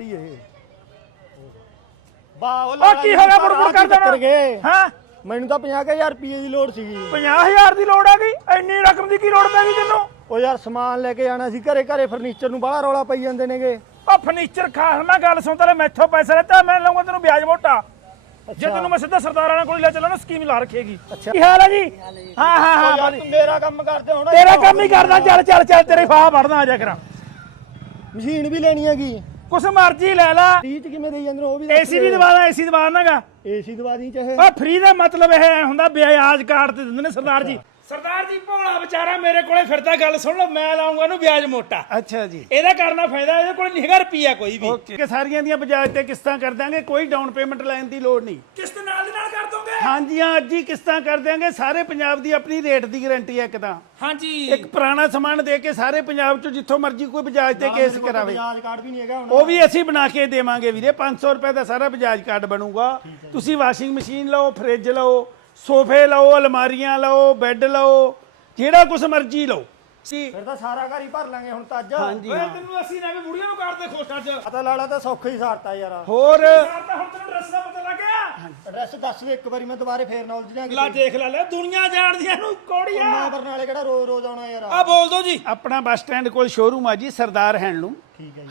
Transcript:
ਇਹ। ਵਾਹ ਉਹ ਉਹ ਕੀ ਹੋ ਗਿਆ? ਬੁੜਬੁੜ ਕਰ ਦੇਣਾ? ਗਏ? ਹਾਂ? ਮੈਨੂੰ ਤਾਂ 50000 ਰੁਪਏ ਦੀ ਲੋੜ ਸੀਗੀ। 50000 ਦੀ ਲੋੜ ਆ ਗਈ? ਇੰਨੀ ਰਕਮ ਦੀ ਕੀ ਲੋੜ ਪੈ ਗਈ ਤੈਨੂੰ? ਉਹ ਯਾਰ ਸਮਾਨ ਲੈ ਕੇ ਜਾਣਾ ਸੀ ਘਰੇ ਘਰੇ ਫਰਨੀਚਰ ਨੂੰ ਬਾਹਲਾ ਰੌਲਾ ਪਈ ਜਾਂਦੇ ਨੇਗੇ। ਉਹ ਫਰਨੀਚਰ ਖਾਸ ਮੈਂ ਗੱਲ ਸੁਣ ਤੇਰੇ ਮੈਥੋਂ ਪੈਸੇ ਲੈਤਾ ਮੈਂ ਲਵਾਂਗਾ ਤੈਨੂੰ ਵਿਆਜ ਮੋਟਾ। ਜੇ ਤੈਨੂੰ ਮੈਂ ਸਿੱਧਾ ਸਰਦਾਰਾਂ ਨਾਲ ਕੋਲ ਲੈ ਚੱਲਾਂ ਨਾ ਸਕੀਮ ਲਾ ਰੱਖੇਗੀ ਅੱਛਾ। ਕੀ ਹਾਲ ਹੈ ਜੀ? ਹਾਂ ਹਾਂ ਹਾਂ ਯਾਰ ਤੂੰ ਮੇਰਾ ਕੰਮ ਕਰਦੇ ਹੁਣ ਤੇਰਾ ਕੰਮ ਹੀ ਕਰਦਾ ਚੱਲ ਚੱਲ ਚੱਲ ਤੇਰੇ ਫਾਹ ਵੜਦਾ ਆ ਜਾ ਕਰਾਂ। ਮਸ਼ੀਨ ਵੀ ਲੈਣੀ ਹੈਗੀ। ਕੁਛ ਮਰਜ਼ੀ ਲੈ ਲੈ। 30 ਚ ਕਿਵੇਂ ਦੇਈ ਜਾਂਦੇ ਨੇ ਉਹ ਵੀ ਏਸੀ ਵੀ ਦਵਾ ਦਾ ਏਸੀ ਦਵਾ ਨਾਗਾ ਏਸੀ ਦਵਾ ਦੀ ਚਾਹੇ। ਉਹ ਫ੍ਰੀ ਦਾ ਮਤਲਬ ਇਹ ਹੁੰਦਾ ਵਿਆਜ ਕਾਰਡ ਤੇ ਦਿੰਦੇ ਨੇ ਸਰਦਾਰ ਜੀ। ਸਰਦਾਰ ਜੀ ਭੋਲਾ ਵਿਚਾਰਾ ਮੇਰੇ ਕੋਲੇ ਫਿਰਦਾ ਗੱਲ ਸੁਣ ਲਓ ਮੈਂ ਲਾਉਂਗਾ ਇਹਨੂੰ ਵਿਆਜ ਮੋਟਾ। ਅੱਛਾ ਜੀ। ਇਹਦਾ ਕਰਨਾ ਫਾਇਦਾ ਇਹਦੇ ਕੋਲ ਨਹੀਂ ਹੈਗਾ ਰੁਪਈਆ ਕੋਈ ਵੀ। ਕਿ ਸਾਰੀਆਂ ਦੀਆਂ ਬਜਾਜ ਤੇ ਕਿਸ਼ਤਾਂ ਕਰ ਦਾਂਗੇ ਕੋਈ ਡਾਊਨ ਪੇਮੈਂਟ ਲੈਣ ਦੀ ਲੋੜ ਨਹੀਂ। ਕਿਸ਼ਤ ਦੋਗੇ ਹਾਂਜੀ ਹਾਂ ਅੱਜ ਹੀ ਕਿਸ਼ਤਾਂ ਕਰ ਦਿਆਂਗੇ। ਸਾਰੇ ਪੰਜਾਬ ਦੀ ਆਪਣੀ ਰੇਟ ਦੀ ਗਾਰੰਟੀ ਹੈ ਇੱਕ ਤਾਂ। ਹਾਂਜੀ। ਇੱਕ ਪੁਰਾਣਾ ਸਮਾਨ ਦੇ ਕੇ ਸਾਰੇ ਪੰਜਾਬ ਚੋਂ ਜਿੱਥੋਂ ਮਰਜ਼ੀ ਕੋਈ ਬਜਾਜ ਤੇ ਕੇਸ ਕਰਾਵੇ। ਬਜਾਜ ਕਾਰਡ ਵੀ ਨਹੀਂ ਹੈਗਾ ਹੁਣ। ਉਹ ਵੀ ਅਸੀਂ ਬਣਾ ਕੇ ਦੇਵਾਂਗੇ ਵੀਰੇ। 500 ਰੁਪਏ ਦਾ ਸਾਰਾ ਬਜਾਜ ਕਾਰਡ ਬਣੂਗਾ। ਤੁਸੀਂ ਵਾਸ਼ਿੰਗ ਮਸ਼ੀਨ ਲਓ ਫ੍ਰਿਜ ਲਓ ਸੋਫੇ ਲਓ ਅਲਮਾਰੀਆਂ ਲਓ ਬੈੱਡ ਲਓ ਜਿਹੜਾ ਕੁਝ ਮਰਜ਼ੀ ਲਓ। ਸੀ ਫਿਰ ਤਾਂ ਸਾਰਾ ਘਰ ਹੀ ਭਰ ਲਾਂਗੇ ਹੁਣ ਤਾਂ ਅੱਜ। ਹਾਂਜੀ ਓਏ ਤੈਨੂੰ ਅਸੀਂ ਨਾ ਵੀ ਬੁੜੀਆਂ ਨੂੰ ਕੱਢਦੇ ਖੋਟਾ ਚ ਪਤਾ ਲਾਲਾ ਤਾਂ ਸੌਖਾ ਹੀ ਸਾਰਤਾ ਯਾਰ। ਹੋਰ ਯਾਰ ਤਾਂ ਹੁਣ ਤੈਨੂੰ ਡਰੈਸ ਦਾ ਪਤਾ ਲੱਗ ਐਡਰੈਸ ਦੱਸ ਦੇ ਇੱਕ ਵਾਰੀ ਮੈਂ ਦੁਬਾਰੇ ਫੇਰ ਨੌਲੇਜ ਨਾ ਲਾ ਦੇਖ ਲੈ ਲੈ ਦੁਨੀਆ ਜਾਣਦੀਆਂ ਨੂੰ ਕੋੜੀਆਂ। ਮੈਂ ਬਰਨਾਲੇ ਕਿਹੜਾ ਰੋਜ਼ ਰੋਜ਼ ਆਉਣਾ ਯਾਰ। ਆ ਬੋਲ ਦੋ ਜੀ। ਆਪਣਾ ਬੱਸ ਸਟੈਂਡ ਕੋਲ ਸ਼ੋਰੂਮ ਆ ਜੀ ਸਰਦਾਰ ਹੈਂਡਲੂਮ। ਠੀਕ ਹੈ ਜੀ।